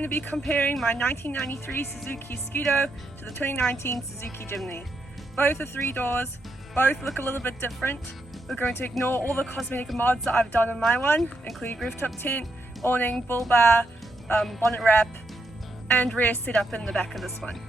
going to be comparing my 1993 Suzuki Escudo to the 2019 Suzuki Jimny. Both are 3 doors, both look a little bit different. We're going to ignore all the cosmetic mods that I've done on my one, including rooftop tent, awning, bull bar, bonnet wrap, and rear setup in the back of this one.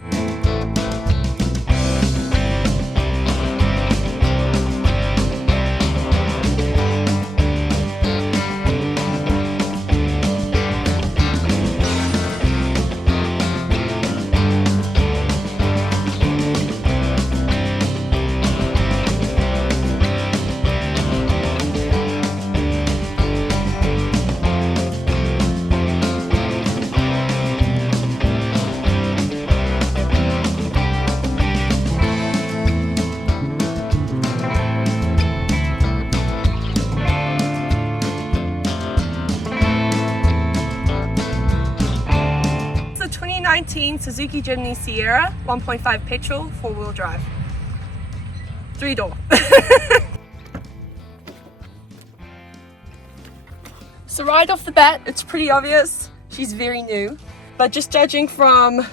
The 2019 Suzuki Jimny Sierra 1.5 petrol 4-wheel drive, 3-door. So right off the bat, it's pretty obvious she's very new, but just judging from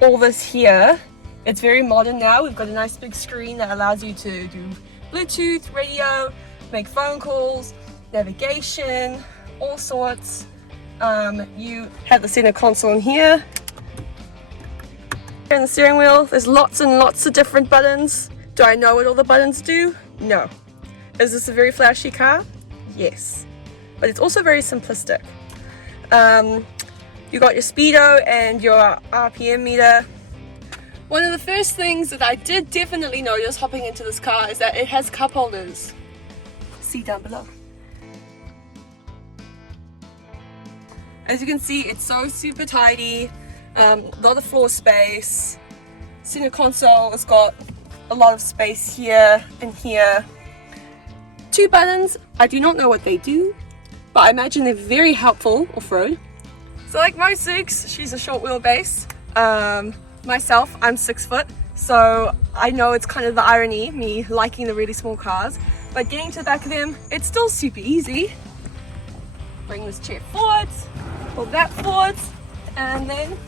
all this here, it's very modern now. We've got a nice big screen that allows you to do Bluetooth, radio, make phone calls, navigation, all sorts. You have the center console in here. Here in the steering wheel, there's lots and lots of different buttons. Do I know what all the buttons do? No. Is this a very flashy car? Yes. But it's also very simplistic. You got your speedo and your RPM meter. One of the first things that I did definitely notice hopping into this car is that it has cup holders. See down below. As you can see, it's so super tidy, a lot of floor space. Center console has got a lot of space here and here. 2 buttons, I do not know what they do, but I imagine they're very helpful off-road. So like most zuks, she's a short wheelbase. Myself, I'm 6 foot, so I know it's kind of the irony, me liking the really small cars, but getting to the back of them, it's still super easy. Bring this chair forwards. Pull that forwards, and then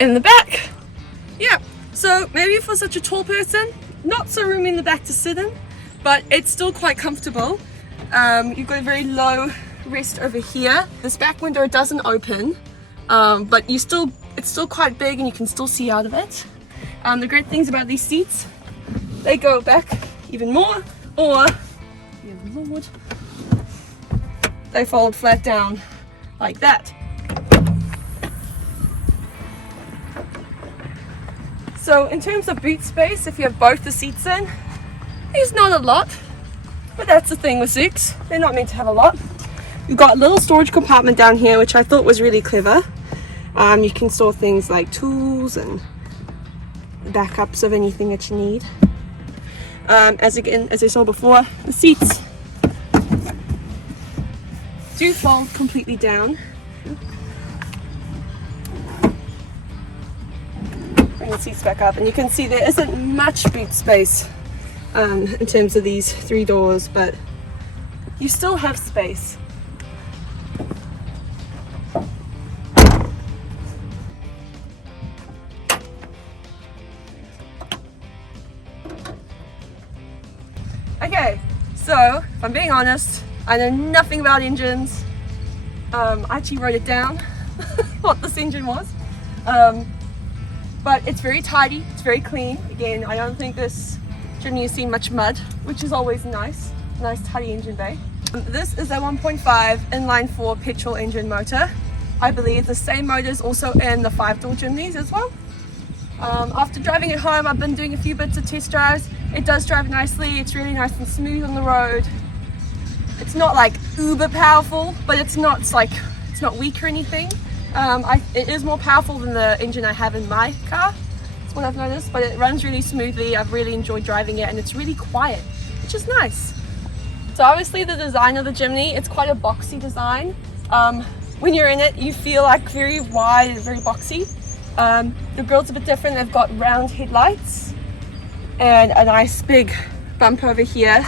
in the back. Yeah, so maybe for such a tall person, not so roomy in the back to sit in, but it's still quite comfortable. You've got a very low rest over here. This back window doesn't open, but it's still quite big and you can still see out of it. The great things about these seats, they go back even more, or Lord, they fold flat down like that. So in terms of boot space, if you have both the seats in, there's not a lot, but that's the thing with zuks, they're not meant to have a lot. You've got a little storage compartment down here, which I thought was really clever. You can store things like tools and backups of anything that you need. As I saw before, the seats do fold completely down. Bring the seats back up and you can see there isn't much boot space in terms of these 3 doors, but you still have space. Okay, so if I'm being honest, I know nothing about engines. I actually wrote it down, what this engine was. But it's very tidy, it's very clean. Again, I don't think this Jimny has seen much mud, which is always nice. Nice tidy engine bay. This is a 1.5 inline 4 petrol engine motor. I believe the same motor is also in the 5-door Jimnys as well. After driving it home, I've been doing a few bits of test drives. It does drive nicely, it's really nice and smooth on the road. It's not like uber powerful, but it's not weak or anything. It is more powerful than the engine I have in my car. That's what I've noticed, but it runs really smoothly. I've really enjoyed driving it and it's really quiet, which is nice. So obviously the design of the Jimny, it's quite a boxy design. When you're in it, you feel like very wide and very boxy. The grille's a bit different. They've got round headlights and a nice big bump over here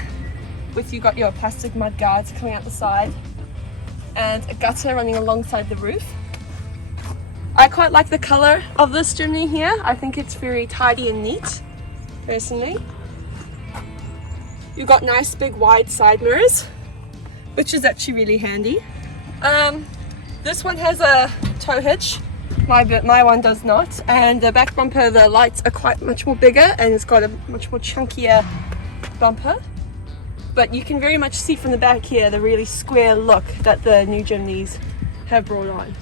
with you got your plastic mud guards coming out the side. and a gutter running alongside the roof. I quite like the color of this Jimny here. I think it's very tidy and neat, personally. You've got nice big wide side mirrors, which is actually really handy. This one has a tow hitch. My one does not, and the back bumper, the lights are quite much more bigger, and it's got a much more chunkier bumper. But you can very much see from the back here the really square look that the new Jimnys have brought on.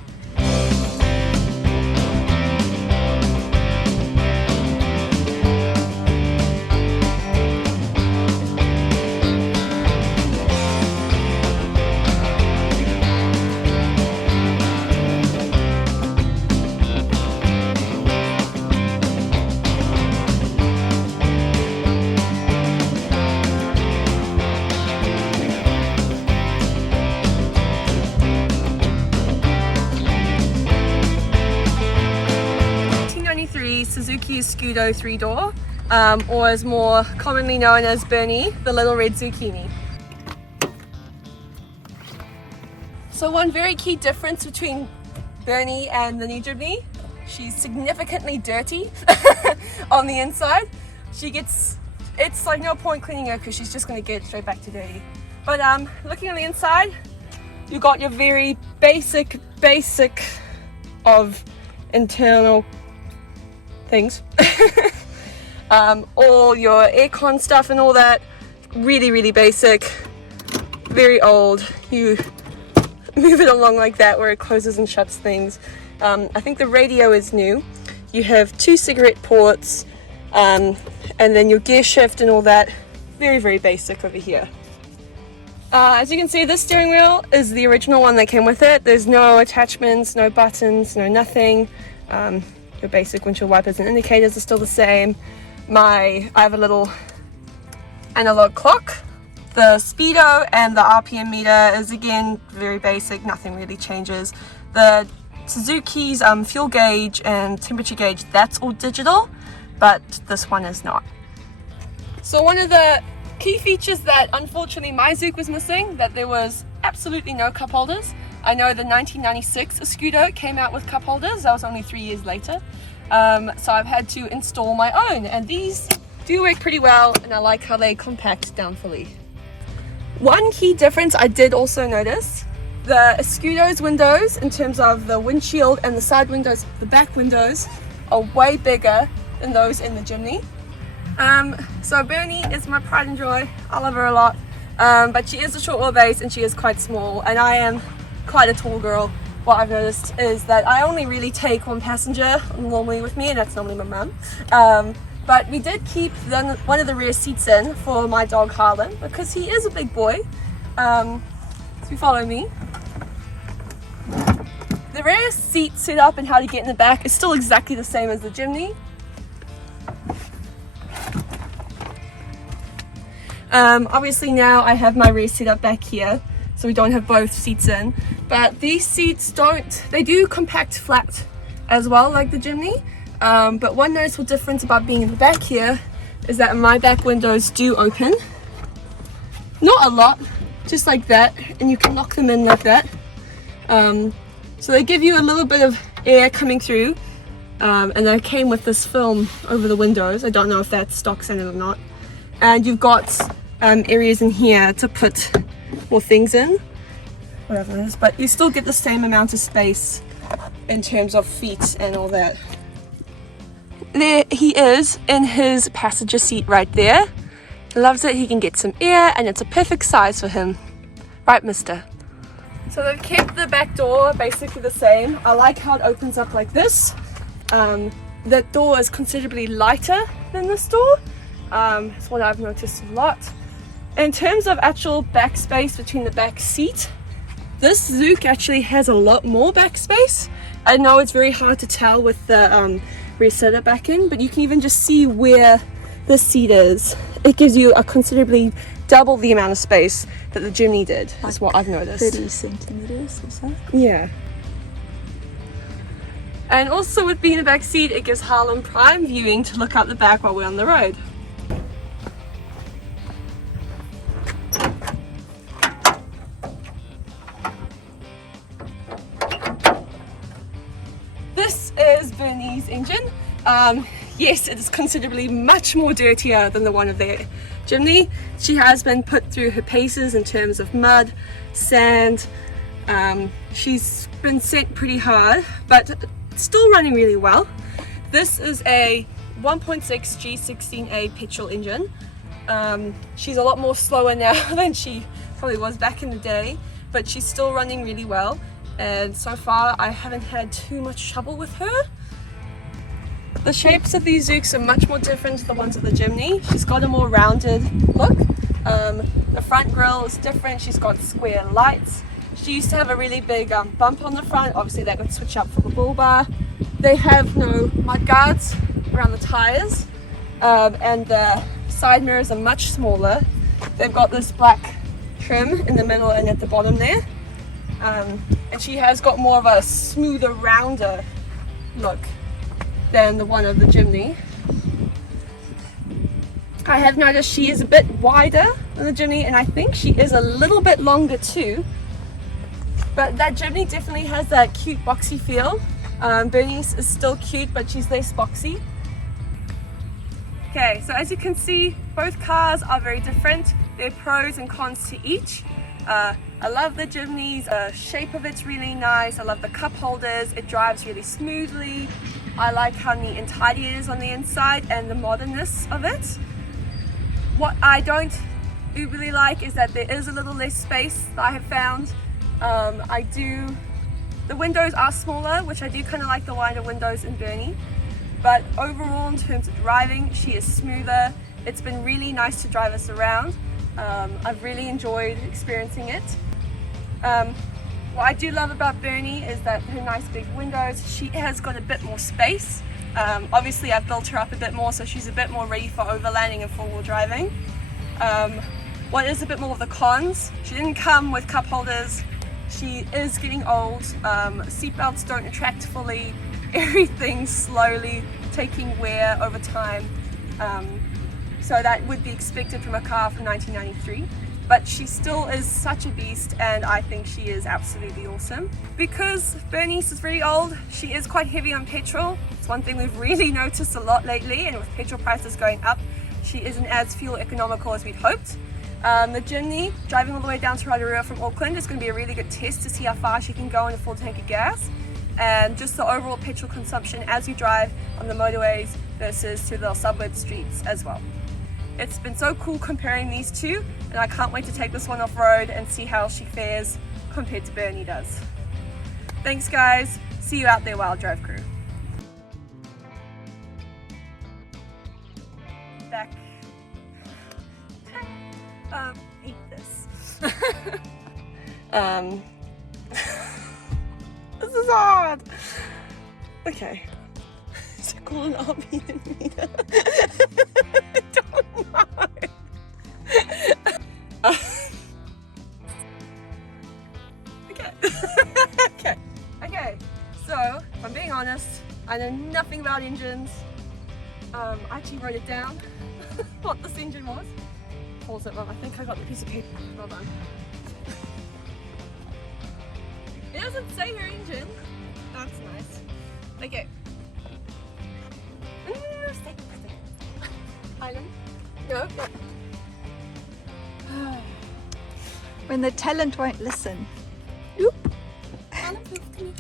Suzuki Escudo 3-door, or as more commonly known as Bernie, the little red zucchini. So one very key difference between Bernie and the new Jimny, she's significantly dirty on the inside. It's like no point cleaning her because she's just going to get straight back to dirty. But looking on the inside, you've got your very basic of internal things. All your aircon stuff and all that, really basic, very old. You move it along like that where it closes and shuts things. I think the radio is new. You have 2 cigarette ports, and then your gear shift and all that, very basic over here. As you can see, this steering wheel is the original one that came with it. There's no attachments, no buttons, no nothing. Your basic windshield wipers and indicators are still the same. I have a little analog clock. The speedo and the RPM meter is again very basic, nothing really changes. The Suzuki's fuel gauge and temperature gauge, that's all digital, but this one is not. So one of the key features that unfortunately my Zook was missing, that there was absolutely no cup holders. I know the 1996 Escudo came out with cup holders. That was only 3 years later. So I've had to install my own, and these do work pretty well, and I like how they compact down fully. One key difference I did also notice, the Escudo's windows in terms of the windshield and the side windows, the back windows are way bigger than those in the Jimny. So Bernie is my pride and joy. I love her a lot, but she is a short wheelbase and she is quite small, and I am quite a tall girl. What I've noticed is that I only really take one passenger normally with me, and that's normally my mum. But we did keep one of the rear seats in for my dog Harlan because he is a big boy. So if you follow me, the rear seat setup and how to get in the back is still exactly the same as the Jimny. Obviously now I have my rear seat up back here, so we don't have both seats in, but these seats they do compact flat as well like the Jimny, but one noticeable difference about being in the back here is that my back windows do open. Not a lot, just like that, and you can lock them in like that. So they give you a little bit of air coming through, and they came with this film over the windows. I don't know if that's stock standard or not. And you've got areas in here to put more things in, whatever it is, but you still get the same amount of space in terms of feet and all that. There he is in his passenger seat right there. Loves it. He can get some air, and it's a perfect size for him, right, mister? So they've kept the back door basically the same. I like how it opens up like this. That door is considerably lighter than this door. That's what I've noticed a lot. In terms of actual back space between the back seat, this Zook actually has a lot more back space. I know it's very hard to tell with the rear seat back in, but you can even just see where the seat is. It gives you a considerably double the amount of space that the Jimny did, is what I've noticed. 30 centimeters or so. Yeah. And also with being in the back seat, it gives Harlan prime viewing to look out the back while we're on the road. Mercedes engine. Yes, it is considerably much more dirtier than the one of the Jimny. She has been put through her paces in terms of mud, sand. She's been sent pretty hard, but still running really well. This is a 1.6 G16A petrol engine. She's a lot more slower now than she probably was back in the day, but she's still running really well, and so far I haven't had too much trouble with her. The shapes of these zuks are much more different to the ones of the Jimny. She's got a more rounded look. The front grille is different. She's got square lights. She used to have a really big bump on the front. Obviously that would switch up for the bull bar. They have no mud guards around the tires, and the side mirrors are much smaller. They've got this black trim in the middle and at the bottom there, and she has got more of a smoother, rounder look than the one of the Jimny. I have noticed she is a bit wider than the Jimny, and I think she is a little bit longer too, but that Jimny definitely has that cute boxy feel. Bernice is still cute, but she's less boxy. Okay, so as you can see, both cars are very different. There are pros and cons to each. I love the Jimny's shape of it's really nice. I love the cup holders. It drives really smoothly. I like how neat and tidy it is on the inside and the modernness of it. What I don't really like is that there is a little less space that I have found. The windows are smaller, which I do kind of like the wider windows in Bernie. But overall, in terms of driving, she is smoother. It's been really nice to drive us around. I've really enjoyed experiencing it. What I do love about Bernie is that her nice big windows, she has got a bit more space. Obviously I've built her up a bit more, so she's a bit more ready for overlanding and four-wheel driving. What is a bit more of the cons, she didn't come with cup holders. She is getting old. Seatbelts don't attract fully. Everything's slowly taking wear over time. So that would be expected from a car from 1993. But she still is such a beast, and I think she is absolutely awesome. Because Bernice is very old, she is quite heavy on petrol. It's one thing we've really noticed a lot lately, and with petrol prices going up, she isn't as fuel economical as we'd hoped. The Jimny, driving all the way down to Rotorua from Auckland, is going to be a really good test to see how far she can go on a full tank of gas, and just the overall petrol consumption as you drive on the motorways versus to the suburb streets as well. It's been so cool comparing these two, and I can't wait to take this one off road and see how she fares compared to Bernie does. Thanks guys, see you out there, Wild Drive crew. Back. Eat this. This is hard. Okay. Is it called an RV in meter? I don't know. Okay. So, if I'm being honest, I know nothing about engines. I actually wrote it down, what this engine was. Pause it, Mum. I think I got the piece of paper. Well done. It doesn't say her engine. That's nice. Okay. Stay. Island? No. When the talent won't listen. Island, come here.